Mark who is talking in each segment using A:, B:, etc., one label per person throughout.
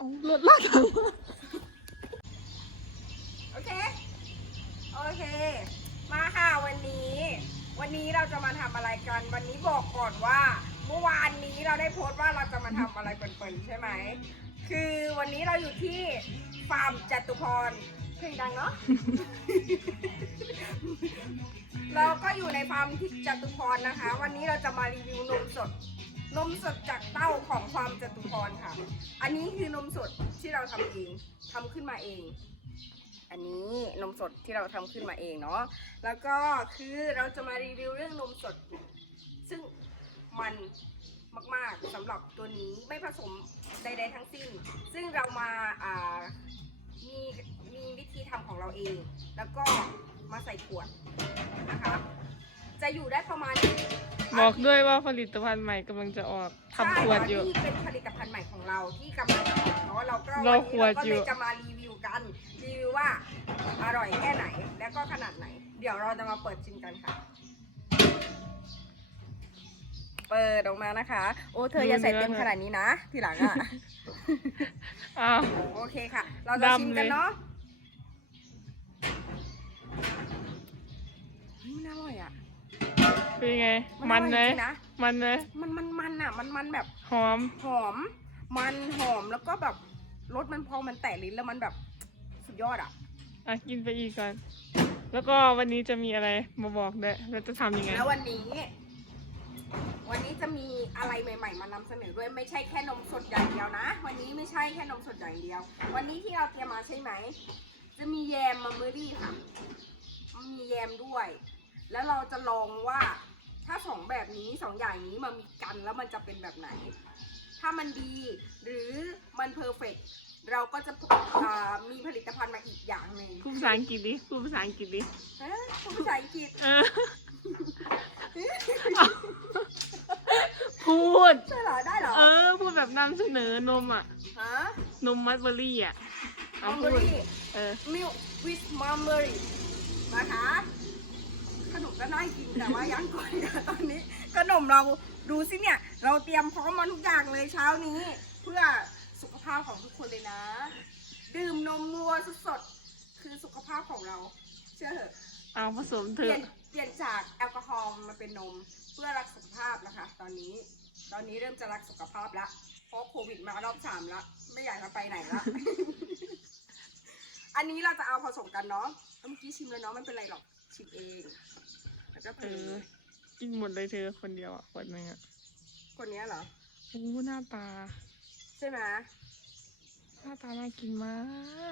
A: เอารถลากถังมา
B: โอเค โอเค มาค่ะวันนี้ วันนี้เราจะมาทำอะไรกัน วันนี้บอกก่อนว่า เมื่อวานนี้เราได้โพสต์ว่าเราจะมาทำอะไรเปิ่นๆใช่ไหม คือวันนี้เราอยู่ที่ฟาร์มจตุพรเพลงดังเนาะ เราก็อยู่ในฟาร์มที่จตุพรนะคะ วันนี้เราจะมารีวิวนมสด นมสดจากเต้าของฟามจตุพรค่ะ อันนี้คือนมสดที่เราทำเองทำขึ้นมาเอง อันนี้นมสดที่เราทำขึ้นมาเองเนาะ แล้วก็คือเราจะมารีวิวเรื่องนมสด ซึ่งมันมากๆสำหรับตัวนี้ไม่ผสมใด ๆ ทั้งสิ้น ซึ่งเรามาอ่ามีมีวิธีทำของเราเอง แล้วก็มาใส่ขวดนะคะ จะอยู่ได้ประมาณ
A: บอกด้วยว่าผลิตภัณฑ์ใหม่กำลังจะออกทำขวดอยู่
B: ใช่ค่ะนี่เป็นผลิตภัณฑ์ใหม่ของเราที่กำลังจะออกเนาะเราก็
A: รอ
B: วัน
A: ข
B: นี้
A: ว
B: เรา
A: ด
B: ก็
A: อยู่
B: เลยจะมารีวิวกันรีวิวว่าอร่อยแค่ไหนแล้วก็ขนาดไหน เดี๋ยวเราจะมาเปิดชิมกันค่ะ เปิดออกมานะคะ โอ้เธออย่าใส่เต็มขนาดนี้นะ ทีหลังอะ
A: อ้าว
B: โอเคค่ะ เราจะชิมกันเนาะเฮ้ยมันอร่อยอะ
A: เป็นไง
B: มัน
A: มั
B: อนร่อย
A: ไหม
B: จริงๆนะ
A: มันไหม
B: มันมันมันอะ มันมันแบบ
A: หอม
B: หอม มันหอมแล้วก็แบบรสมันพอมันแตะลิ้นแล้วมันแบบสุดยอดอะ
A: อะ กินไปอีกก่อน แล้วก็วันนี้จะมีอะไรมาบอกด้วยเราจะทำยังไง
B: แล้ววันนี้ วันนี้จะมีอะไรใหม่ ๆ มานำเสนอด้วยไม่ใช่แค่นมสดอย่างเดียวนะ วันนี้ไม่ใช่แค่นมสดอย่างเดียว วันนี้ที่เราเตรียมมาใช่ไหม จะมีแยมมัมเบอรี่ค่ะ มีแยมด้วย แล้วเราจะลองว่า ถ้าสองแบบนี้สองอย่างนี้มามีกันแล้วมันจะเป็นแบบไหน ถ้ามันดีหรือมันเพอร์เฟกเราก็จะอ่ามีผลิตภัณฑ์มาอีกอย่างหนึ่ง
A: พูดภาษาอังกฤษดิพูดภาษาอังกฤษดิ
B: ฮะพูดภาษาอังกฤษ
A: เออพูด
B: ใช่เหรอได้เหรอ
A: เออ พูดแบบนำเสนอนมอะ
B: ฮะ
A: นมมัสเบอร์รี่อะ
B: มั
A: เอา
B: มเบ
A: พู
B: อ
A: ด
B: รี่
A: เออ
B: milk with mulberry นะคะขนม ก็น่ากินแต่ว่ายังก่อนค่ะตอนนี้ขนมเราดูสิเนี่ย เราเตรียมพร้อมมาทุกอย่างเลยเช้านี้ เพื่อสุขภาพของทุกคนเลยนะ ดื่มนมวัวสดๆคือสุขภาพของเรา เชื่อเถอะ
A: เอาผสม
B: เป
A: เถ
B: ลี่ยน
A: อะ
B: เปลี่ยนจากแอลกอฮอล์มาเป็นนมเพื่อรักสุขภาพนะคะ ตอนนี้ ตอนนี้เริ่มจะรักสุขภาพแล้วเพราะโควิดมารอบสามแล้วไม่อยากจะไปไหนละ อันนี้เราจะเอาผสมกันเนาะเมื่อกี้ชิมแล้วเนาะไม่เป็นไรหรอก ชิมเอง แล้วก็เท
A: เออกินหมดเลยเธอคนเดียวอะคนหนึงอะ
B: คนเนี้ยเหรอ
A: โอ้หน้าตา
B: ใช่ไหม
A: หน้าตาน่ากินมา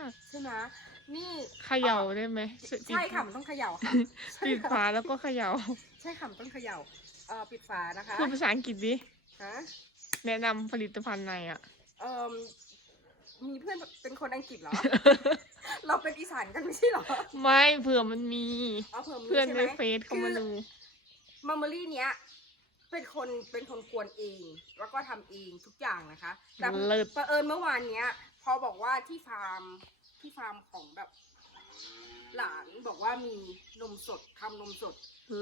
A: ก
B: ใช่ไหมนี่
A: เขย่าได้ไหมปิด
B: ใช่ค่ะมันต้องเขย่าค่ะใช่
A: ปิด
B: ค่ะ
A: ฝาแล้วก็เขย่า
B: ใช่ค่ะมันต้องเขย่าเอ่อปิดฝานะคะ
A: พูดภาษาอังกฤษดิ
B: ฮะ
A: แนะนำผลิตภัณฑ์ไหนอะ
B: เอ่อ มีเพื่อนเป็นคนอังกฤษเหรอ เราเป็นอีสานกันไม่ใช่เหรอ
A: ไม่เผื่อมันมี
B: เอาเพิ่ม
A: เพื่อน
B: ใช่
A: ใน
B: ไหม
A: เฟซเขามาดู
B: มัมเบอรี่เนี้ย เป็นคนเป็นคนกวนเอง แล้วก็ทำเองทุกอย่างนะคะแต่
A: เลิศ
B: ประเอิญเมื่อวานเนี้ย พอบอกว่าที่ฟาร์มที่ฟาร์มของแบบ หลานบอกว่ามีนมสดทำนมสด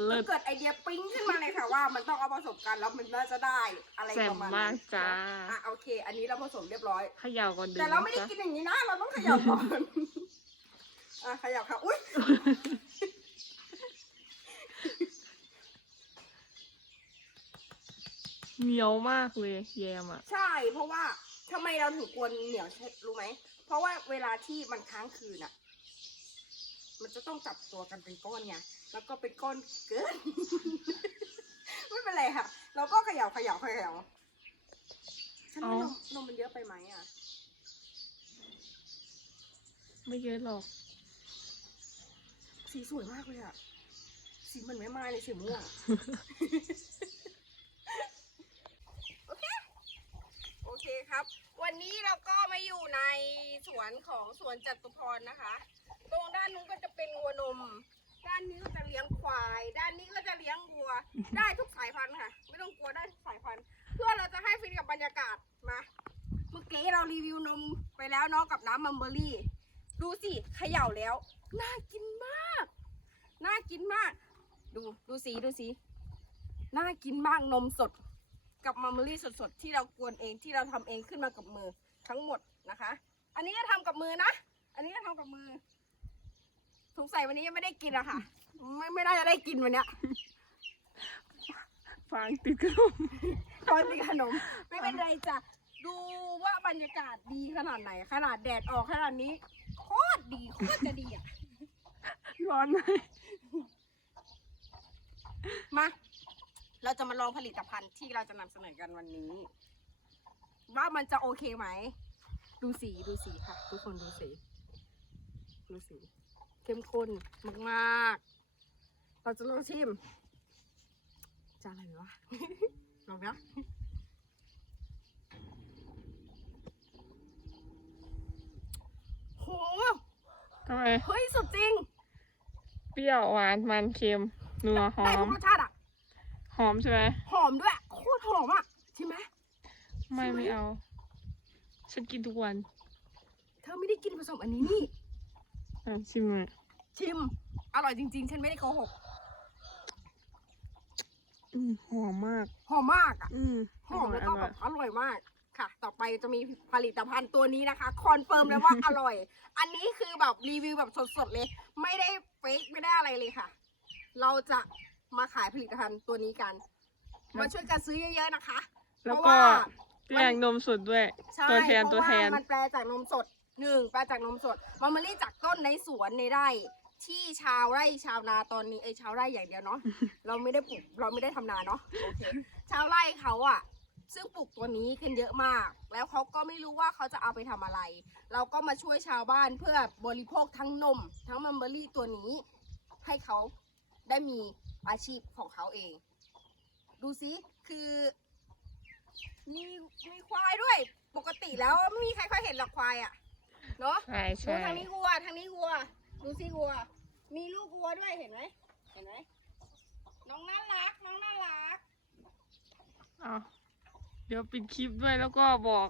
A: เลิ
B: ก็
A: ศ
B: เกิดไอเดียปิ๊งขึ้นมาเลยค่ะว่ามันต้องเอาผสมกันแล้วมันน่าจะได้อะไร
A: แซ่
B: ป
A: บ
B: ระมาณ
A: มา
B: นั้
A: ก
B: น
A: จ้า
B: อะโอเค อันนี้เราผสมเรียบร้อย
A: เขย่าก่อนดื่ม
B: แต่เราไม่ได้
A: นะ
B: กิน
A: จ๊ะ
B: อย่างนี้นะเราต้องเขย่าก่อน อะเขย่าค่ะอุ้ย
A: เหนียวมากเลยแยมอะ
B: ใช่ เพราะว่าทำไมเราถึงกวนเหนียวใช่รู้ไหมเพราะว่าเวลาที่มันค้างคืนอะ มันจะต้องจับตัวกันเป็นก้อนไงแล้วก็เป็นก้อนเกิน ไม่เป็นไรค่ะ เราก็เขย่าเขย่าเขย่าฉันว่านมนมมันเยอะไปไหมอะ
A: ไม่เยอะหรอก
B: สีสวยมากเลยอะ สีเหมือนไม่ไม้เลยสีม่วง โอเค โอเคครับ วันนี้เราก็มาอยู่ในสวนของสวนจตุพรนะคะ ตรงด้านนู้นก็จะเป็นวัวนม ด้านนี้ก็จะเลี้ยงควาย ด้านนี้ก็จะเลี้ยงวัว ได้ทุกสายพันธุ์ค่ะ ไม่ต้องกลัวได้ทุกสายพันธุ์ เพื่อเราจะให้ฟินกับบรรยากาศมา เมื่อกี้เรารีวิวนมไปแล้วเนาะกับน้ำมัมเบอรี่ ดูสิเขย่าแล้ว น่ากินมาก น่ากินมาก ดูดูสีดูสี น่ากินมากนมสด กับมัมเบอรี่สดๆที่เรากวนเองที่เราทำเองขึ้นมากับมือทั้งหมดนะคะ อันนี้ก็ทำกับมือนะ อันนี้ก็ทำกับมือ สงสัยวันนี้ยังไม่ได้กินอะค่ะ ไม่ไม่น่าจะได้กินวันเนี้ย
A: ฟางติดกระดม
B: ตอนมีขนม ไม่เป็นไรจ้ะดูว่าบรรยากาศดีขนาดไหน ขนาดแดดออกขนาดนี้ โคตรดีโคตรจะดีอะ
A: ร้อนไหม
B: มา เราจะมาลองผลิตภัณฑ์ที่เราจะนำเสนอกันวันนี้ ว่ามันจะโอเคไหม ดูสีดูสีค่ะ ทุกคนดูสี ดูสี เข้มข้นมากๆเราจะลองชิมจะอะไรวะลองนะโห
A: ทำไม
B: เฮ้ยสุดจริง
A: เปรี้ยวหวานมันเค็มนัวหอ
B: ได้ทุ
A: ม
B: กรสชาติอะ
A: หอมใช่ไหม
B: หอมด้วย โคตรหอมอะใช่ไหม
A: ไม่
B: ใช่ไหม
A: ไม่เอา ฉันกินทุกวัน
B: เธอไม่ได้กินผสมอันนี้นี่
A: อะชิมเลย
B: ชิม อร่อยจริงๆ ฉันไม่ได้โกหก
A: อืมหอมมาก
B: หอมมากอะ
A: อืม
B: หอมแล้วก็
A: ร่
B: แบ
A: ย
B: บอร่อยมาก ค่ะ ต่อไปจะมีผลิตภัณฑ์ตัวนี้นะคะ คอนเฟิร์มเลยว่าอร่อย อันนี้คือแบบรีวิวแบบสดๆเลย ไม่ได้เฟกไม่ได้อะไรเลยค่ะ เราจะมาขายผลิตภัณฑ์ตัวนี้กัน มาช่วยกันซื้อเยอะๆนะคะ
A: แล้ว
B: เพ
A: ก็
B: ราะว่า
A: แป้งนมสดด้วย
B: ใช่
A: ตัวแทน
B: เพ
A: ตัว
B: ราะ
A: แท
B: ว่านมันแปลจากนมสด หนึ่งแปลจากนมสดมันมารีจากต้นในสวนในไร่ ที่ชาวไร่ชาวนาตอนนี้ไอยชาวไร่อย่างเดียวเนาะ เราไม่ได้ปลูกเราไม่ได้ทำนาเนาะโอเคชาวไร่เขาอะซึ่งปลูกตัวนี้กันเยอะมาก แล้วเขาก็ไม่รู้ว่าเขาจะเอาไปทำอะไร เราก็มาช่วยชาวบ้านเพื่อบริโภคทั้งนม ทั้งมัมเบอรี่ตัวนี้ ให้เขาได้มีอาชีพของเขาเอง ดูสิคือมีมีควายด้วย ปกติแล้วไม่มีใครค่อยเห็นหรอกควายอะ เนาะ
A: ใช่
B: ดู
A: ใช่
B: ทางนี้วัวทางนี้วัว ดูสิวัว มีลูกวัวด้วยเห็นไหมเห็นไหมน้องน่ารักน้องน่ารัก
A: เอาเดี๋ยวปิดคลิปด้วยแล้วก็บอก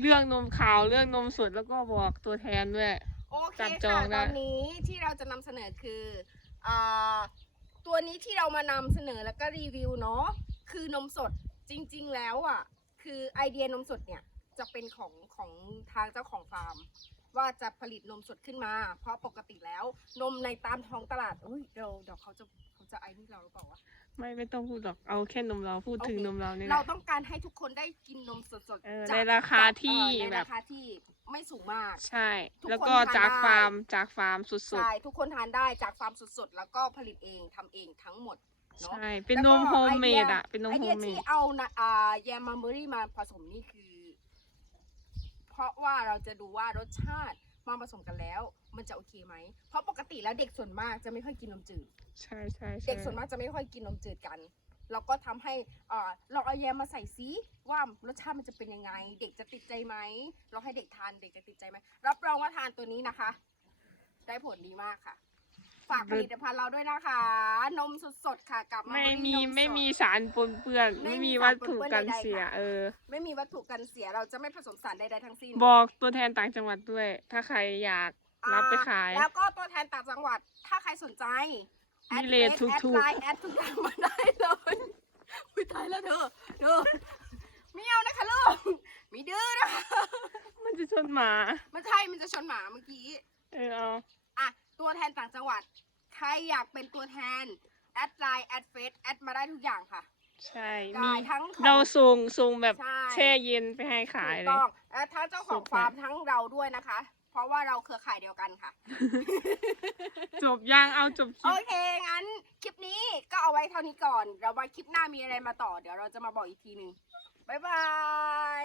A: เรื่องนมขาวเรื่องนมสดแล้วก็บอกตัวแทนด้วย
B: โอเค
A: จับจอง
B: ค่ะ
A: ได้
B: ตอนนี้ที่เราจะนำเสนอคืออ่าตัวนี้ที่เรามานำเสนอแล้วก็รีวิวเนาะคือนมสดจริง ๆ แล้วอะ คือไอเดียนมสดเนี่ย จะเป็นของของทางเจ้าของฟาร์ม ว่าจะผลิตนมสดขึ้นมา เพราะปกติแล้ว นมในตามท้องตลาดอุ้ยเดี๋ยวเดี๋ยวเขาจะเขาจะไอ้นี่เราหรือเปล่าวะ
A: ไม่ไม่ต้องพูดหรอกเอาแค่นมเราพูดถึง
B: โอเค
A: นมเราเนี่ย
B: เราต้องการให้ทุกคนได้กินนมสด
A: เออ
B: ๆจก
A: ในราคาที่
B: เอ่อใน
A: แบบ
B: ราคาที่ไม่สูงมาก
A: ใช่
B: ทุกคน
A: แล้วก็
B: ทาน
A: จาก
B: ได้
A: ฟาร์มจากฟาร์มสุด
B: ใช่ทุกคนทานได้จากฟาร์มสดๆ แล้วก็ผลิตเองทำเองทั้งหมด
A: ๆ
B: เนาะ
A: ใช่ เป็น
B: แล้ว
A: น
B: ก็
A: มโฮมเมด
B: ไอเดีย
A: อะเป็นนม
B: ไอ
A: โฮ
B: เดีย
A: มเม
B: ที่
A: ด
B: เอานะอ่าแยมมัมเบอรี่มาผสมนี่คือ เพราะว่าเราจะดูว่ารสชาติมาผสมกันแล้ว มันจะโอเคไหม เพราะปกติแล้วเด็กส่วนมากจะไม่ค่อยกินนมจืด
A: ใช่ใช่ใช่
B: เด็กส่วนมากจะไม่ค่อยกินนมจืดกัน เราก็ทำให้เอ่อลองเอาแยมมาใส่ซิว่ารสชาติมันจะเป็นยังไง เด็กจะติดใจไหมเราให้เด็กทานเด็กจะติดใจไหมรับรองว่าทานตัวนี้นะคะ ได้ผลดีมากค่ะ ฝากผลิตภัณฑ์เราด้วยนะคะ นมสดๆค่ะกับ
A: ไม่
B: Mammary
A: มี
B: นสด
A: ไม่มีสารปนเปื้อน
B: ไม่
A: ไม่
B: มี
A: มี
B: สาร
A: วัตถุ
B: ปนเปื้อน
A: กัน
B: ใดๆ
A: เสีย
B: ค่ะ
A: เออ
B: ไม่มีวัตถุกันเสียเราจะไม่ผสมสารใดๆทั้งสิ้น
A: บอกตัวแทนต่างจังหวัดด้วย ถ้าใครอยากรับไปขาย
B: อ่แล้วก็ตัวแทนต่างจังหวัด ถ้าใครสนใจ
A: มีเรท
B: แอด
A: ถูก
B: แอด
A: ๆ
B: ไลน์แอดทุกอย่างมาได้เลยอุ้ยตายแล้วเธอเธอไม่เอานะคะลูกมีดื้อนะคะ
A: มันจะชนหมา
B: มันใช่มันจะชนหมาเมื่อกี้
A: เออเอา
B: อะตัวแทนต่างจังหวัด ใครอยากเป็นตัวแทน แอดไลน์แอดเฟซแอดมาได้ทุกอย่างค่ะ
A: ใช่
B: ได้
A: มี
B: ทั้งของ
A: เราส่งส่งแบบ
B: ใช่
A: แช่เย็นไปให้ขาย
B: ถูก
A: เลย
B: ต้องและทั้งเจ้าของ
A: สุด
B: ฟาร์มทั้งเราด้วยนะคะ เพราะว่าเราเครือข่ายเดียวกันค่ะ
A: จบยัง เอาจบค
B: โอ
A: ลิป
B: เค งั้น คลิปนี้ก็เอาไว้เท่านี้ก่อน เราไว้คลิปหน้ามีอะไรมาต่อ เดี๋ยวเราจะมาบอกอีกทีหนึ่งบ๊ายบาย